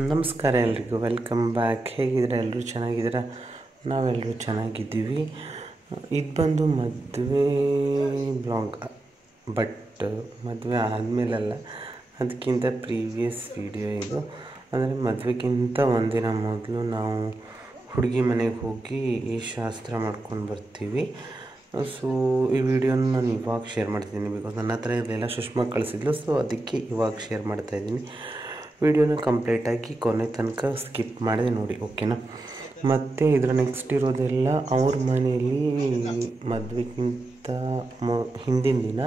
ನಮಸ್ಕಾರ ಎಲ್ರಿಗೂ, welcome back. ಹೇಗಿದ್ದೀರಾ? ಎಲ್ಲರೂ ಚೆನ್ನಾಗಿದ್ದೀರಾ? ನಾವೆಲ್ಲರೂ ಚೆನ್ನಾಗಿದ್ದೀವಿ. ಇದು ಬಂದು ಮದುವೆ ಬ್ಲಾಗ್, ಬಟ್ ಮದುವೆ ಆದಮೇಲಲ್ಲ, ಅದಕ್ಕಿಂತ ಪ್ರೀವಿಯಸ್ ವಿಡಿಯೋ ಇದು. ಅಂದರೆ ಮದುವೆಗಿಂತ ಒಂದಿನ ಮೊದಲು ನಾವು ಹುಡುಗಿ ಮನೆಗೆ ಹೋಗಿ ಈ ಶಾಸ್ತ್ರ ಮಾಡ್ಕೊಂಡು ಬರ್ತೀವಿ. ಸೊ ಈ ವಿಡಿಯೋನ ನಾನು ಇವಾಗ ಶೇರ್ ಮಾಡ್ತಿದ್ದೀನಿ, ಬಿಕಾಸ್ ನನ್ನ ಹತ್ರ ಇರಲಿಲ್ಲ, ಸುಷ್ಮಾ ಕಳಿಸಿದ್ಲು. ಸೊ ಅದಕ್ಕೆ ಇವಾಗ ಶೇರ್ ಮಾಡ್ತಾಯಿದ್ದೀನಿ. ವಿಡಿಯೋನ ಕಂಪ್ಲೀಟಾಗಿ ಕೊನೆ ತನಕ ಸ್ಕಿಪ್ ಮಾಡದೆ ನೋಡಿ, ಓಕೆನಾ? ಮತ್ತು ಇದರ ನೆಕ್ಸ್ಟ್ ಇರೋದೆಲ್ಲ ಅವ್ರ ಮನೆಯಲ್ಲಿ ಮದುವೆಗಿಂತ ಹಿಂದಿನ ದಿನ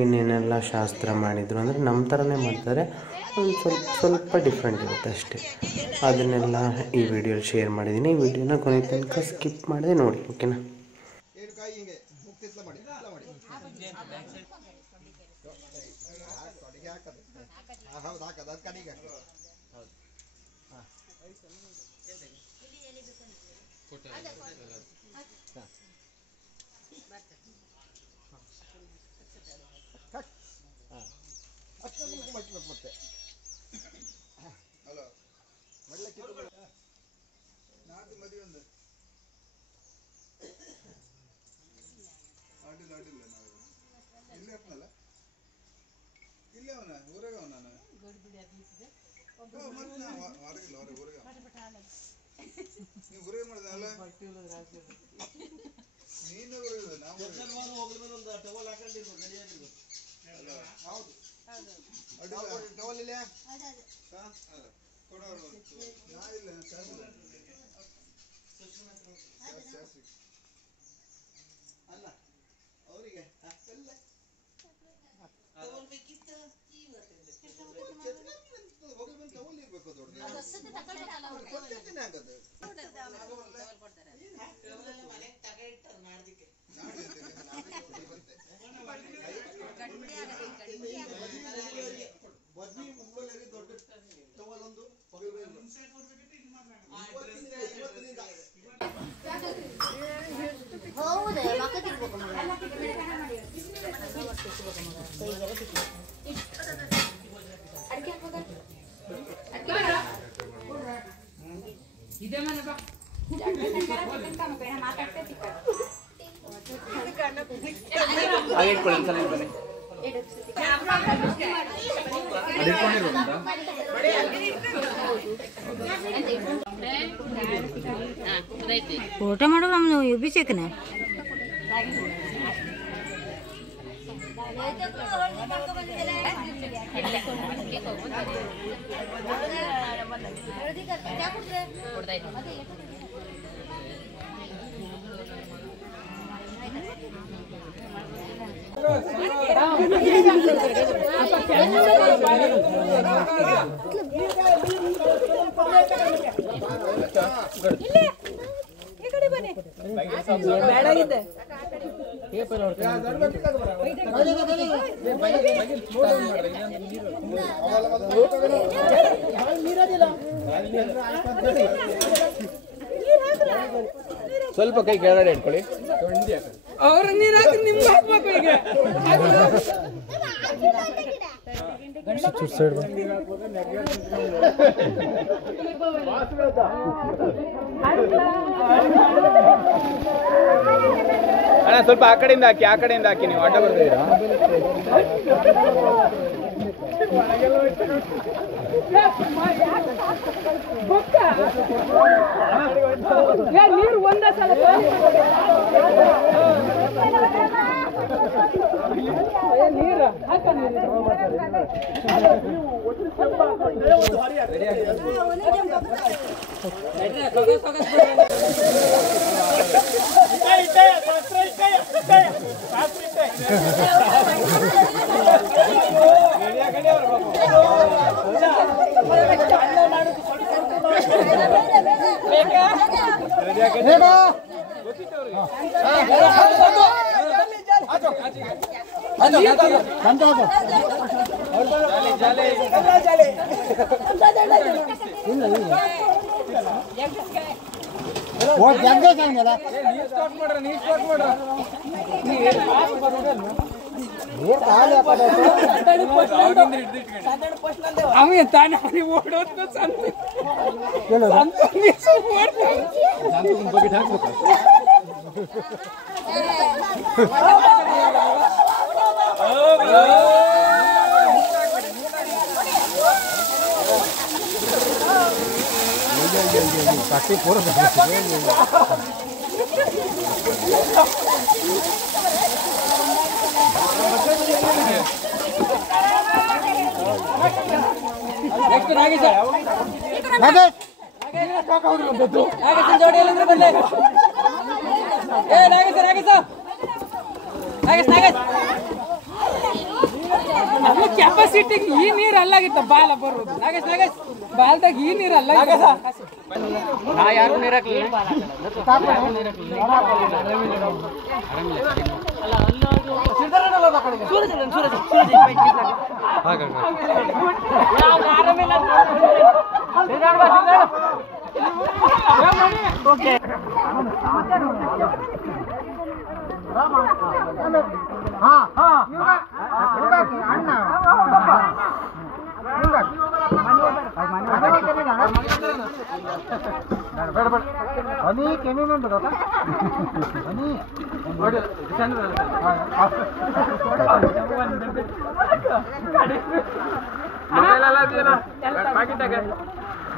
ಏನೇನೆಲ್ಲ ಶಾಸ್ತ್ರ ಮಾಡಿದರು. ಅಂದರೆ ನಮ್ಮ ಥರನೇ ಮಾಡ್ತಾರೆ, ಒಂದು ಸ್ವಲ್ಪ ಡಿಫ್ರೆಂಟ್ ಇರುತ್ತೆ ಅಷ್ಟೇ. ಅದನ್ನೆಲ್ಲ ಈ ವಿಡಿಯೋಲಿ ಶೇರ್ ಮಾಡಿದ್ದೀನಿ. ಈ ವಿಡಿಯೋನ ಕೊನೆ ತನಕ ಸ್ಕಿಪ್ ಮಾಡದೆ ನೋಡಿ, ಓಕೆನಾ? ಊಟ ಮಾಡೋ ನಮ್ದು ಅಭಿಷೇಕನ ಸ್ವಲ್ಪ ಕೈ ಕೆಳಗಡೆ ಇಟ್ಕೊಳ್ಳಿ. ಅವ್ರ ನೀರು ಹಾಕಿ ನಿಮ್ಗೆ ಹಾಕ್ಬೇಕು ಈಗ. ಅಣ್ಣ ಸ್ವಲ್ಪ ಆ ಕಡೆಯಿಂದ ಹಾಕಿ ನೀವು ಅಡ್ಡ ಬರ್ತಿದ್ದೀರಾ? ನೀರು ಒಂದೇ ಸಲ ನೀರು ಹಾಕ ಅವೇ ತಾನೇ ಅವನಿಗೆ ಓಡೋದು ಕೆಪಾಸಿಟಿಗೆ ಈ ನೀರು ಅಲ್ಲಾಗಿತ್ತ ಬಾಲ ಬರೋದು ಬಾಲ್ದಾಗ ಈ ನೀರು ಅಲ್ಲ ಯಾರು ನೀರು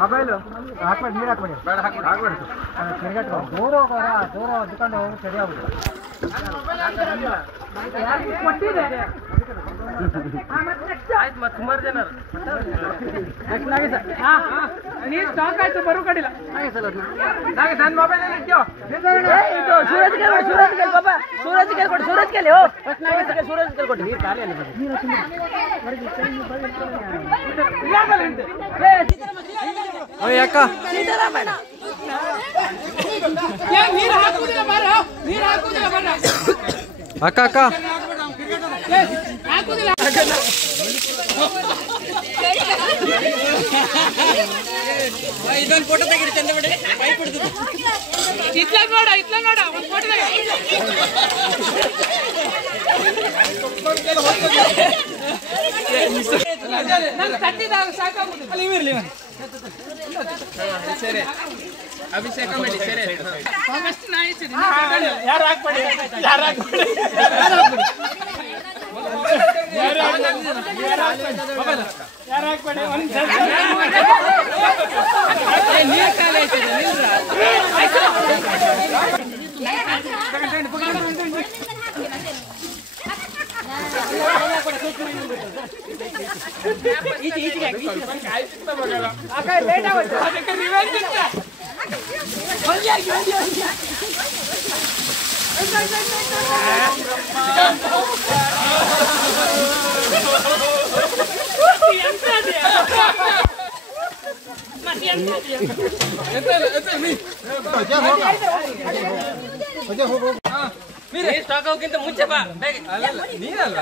ಮೊಬೈಲು ಹಾಕ್ಬೇಡಿ ನೀರು ಹಾಕ್ಬೇಡಿ ಹಾಕ್ಬೇಡಿ ದೂರ ಹೋಗೋರ ದೂರ ಹೊದ್ಕೊಂಡು ಹೋಗಿ ಸರಿ ಆಗುದು ಸುಮಾರು ಜನ ನೀರು ಸ್ಟಾಕ್ ಆಯ್ತು ಬರೋ ಕಡಿಲ್ಲ ನನ್ನ ಮೊಬೈಲ್ ಸೂರಜ್ ಕೇಳ್ಕೊಟ್ಟು ಸೂರಜ್ ಕೇಳಿ ಸೂರಜ್ ಕೇಳ್ಕೊಟ್ಟು ನೀರು ಖಾಲಿ ಅಲ್ಲಿ ಯಾಕ ಅಕ್ಕ ಅಕ್ಕ ಇದೊಂದು ಫೋಟೋ ತೆಗಿರಿ ಚಂದ ಬಿಡಿ ಪೈಪ್ ಹಿಡಿದು ಇತ್ಲ ನೋಡ ಒಂದು ಫೋಟೋ ನಾನು ತಟ್ಟಿದಾಗ ಸಾಕಾಗುದಿಲ್ಲ ಇರ್ಲಿ ಸರಿ ಅಭಿಷೇಕ ಮಾಡಿ ಸರಿ ಯಾರು ಹಾಕ್ಬೇಡಿ ನೀರು ಖಾಲಿ ಸ್ಟಾಕ್ ಹೋಗಿಂತ ಮುಂಚೆ ಬಾ ನೀರಲ್ಲ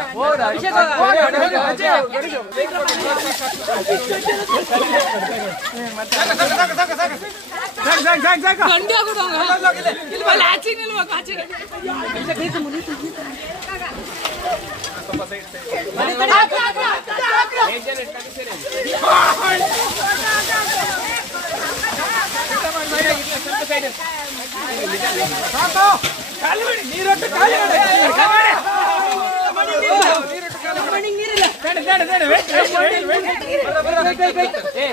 ನೀರೊಟ್ಟು ಖಾಲಿ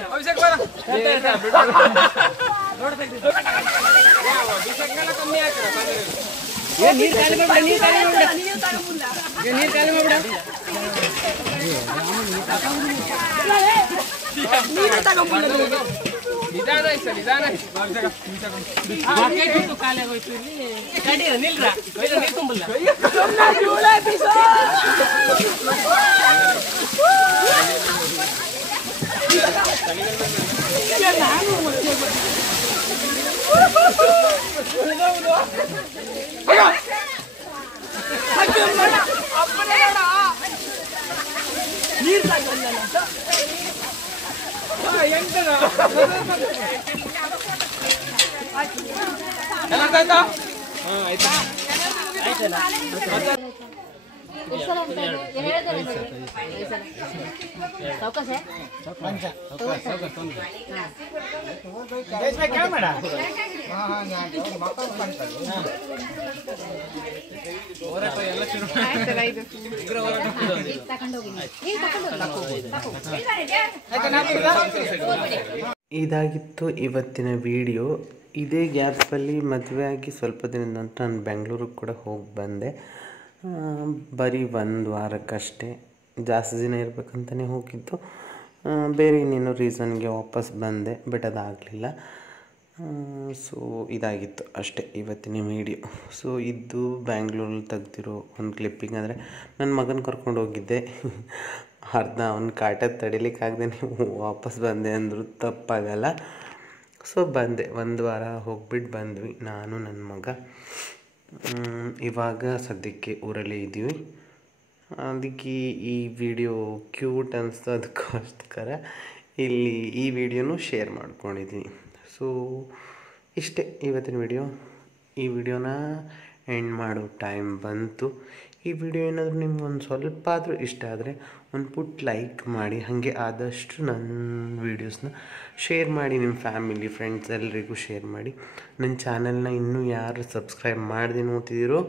ಅಭಿಷೇಕ್ ಬರ ಕಮ್ಮಿ ಹಾಕಿರ ನೀರು ಖಾಲಿ ಮಾಡ್ಬೇಡ ನೀರು ಖಾಲಿ ಮಾಡ್ಬೇಡ ನಿಧಾನ ಸರ್ ನಿಧಾನ ಖಾಲಿ ಆಗೋಯ್ತು ಇಲ್ಲಿ ನಿಲ್ರ ನೀರು ತುಂಬಲ್ಲ ನೀರು ಎಲ್ಲ ಆಯ್ತಾ ಆಯ್ತಾ ಇದಾಗಿತ್ತು ಇವತ್ತಿನ ವಿಡಿಯೋ. ಇದೇ ಗ್ಯಾಪಲ್ಲಿ ಮದುವೆ ಆಗಿ ಸ್ವಲ್ಪ ದಿನದ ನಂತರ ನಾನು ಬೆಂಗಳೂರಿಗೆ ಕೂಡ ಹೋಗಿ ಬಂದೆ. ಬರೀ 1 ವಾರಕ್ಕಷ್ಟೇ, ಜಾಸ್ತಿ ದಿನ ಇರಬೇಕಂತಲೇ ಹೋಗಿದ್ದು. ಬೇರೆ ಇನ್ನೇನೋ ರೀಸನ್ಗೆ ವಾಪಸ್ ಬಂದೆ, ಬಟ್ ಅದಾಗಲಿಲ್ಲ. ಸೊ ಇದಾಗಿತ್ತು ಅಷ್ಟೇ ಇವತ್ತಿನ ವಿಡಿಯೋ. ಸೊ ಇದು ಬ್ಯಾಂಗ್ಳೂರಲ್ಲಿ ತೆಗ್ದಿರೋ ಒಂದು ಕ್ಲಿಪ್ಪಿಂಗ್. ಅಂದರೆ ನನ್ನ ಮಗನ ಕರ್ಕೊಂಡು ಹೋಗಿದ್ದೆ, ಅರ್ಧ ಅವ್ನ ಕಾಟ ತಡಿಲಿಕ್ಕಾಗದೆ ವಾಪಸ್ ಬಂದೆ ಅಂದರೂ ತಪ್ಪಾಗಲ್ಲ. ಸೊ ಬಂದೆ, 1 ವಾರ ಹೋಗ್ಬಿಟ್ಟು ಬಂದ್ವಿ ನಾನು ನನ್ನ ಮಗ. ಇವಾಗ ಸದ್ಯಕ್ಕೆ ಊರಲ್ಲೇ ಇದ್ದೀವಿ. ಅದಕ್ಕೆ ಈ ವಿಡಿಯೋ ಕ್ಯೂಟ್ ಅನಿಸ್ತು, ಅದಕ್ಕೋಸ್ಕರ ಇಲ್ಲಿ ಈ ವಿಡಿಯೋನೂ ಶೇರ್ ಮಾಡ್ಕೊಂಡಿದ್ದೀನಿ. ಸೊ ಇಷ್ಟೇ ಇವತ್ತಿನ ವಿಡಿಯೋ. ಈ ವಿಡಿಯೋನ ಎಂಡ್ ಮಾಡೋ ಟೈಮ್ ಬಂತು. ಈ ವಿಡಿಯೋ ಏನಾದರೂ ನಿಮ್ಗೊಂದು ಸ್ವಲ್ಪ ಆದರೂ ಇಷ್ಟ ಆದರೆ ಒಂದು ಪುಟ್ ಲೈಕ್ ಮಾಡಿ, ಹಾಗೆ ಆದಷ್ಟು ನನ್ನ ವೀಡಿಯೋಸ್ನ ಶೇರ್ ಮಾಡಿ, ನಿಮ್ಮ ಫ್ಯಾಮಿಲಿ ಫ್ರೆಂಡ್ಸ್ ಎಲ್ರಿಗೂ ಶೇರ್ ಮಾಡಿ. ನನ್ನ ಚಾನಲ್ನ ಇನ್ನೂ ಯಾರು ಸಬ್ಸ್ಕ್ರೈಬ್ ಮಾಡದೆ ನೋಡ್ತಿದ್ದೀರೋ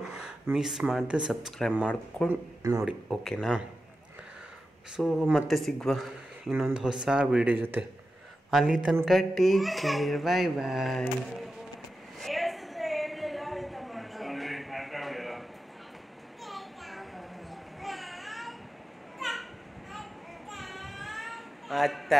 ಮಿಸ್ ಮಾಡದೆ ಸಬ್ಸ್ಕ್ರೈಬ್ ಮಾಡ್ಕೊಂಡು ನೋಡಿ, ಓಕೆನಾ? ಸೊ ಮತ್ತೆ ಸಿಗುವ ಇನ್ನೊಂದು ಹೊಸ ವೀಡಿಯೋ ಜೊತೆ. ಅಲ್ಲಿ ತನಕ ಟೇಕ್ ಕೇರ್, ಬಾಯ್ ಬಾಯ್. ಅತ್ತ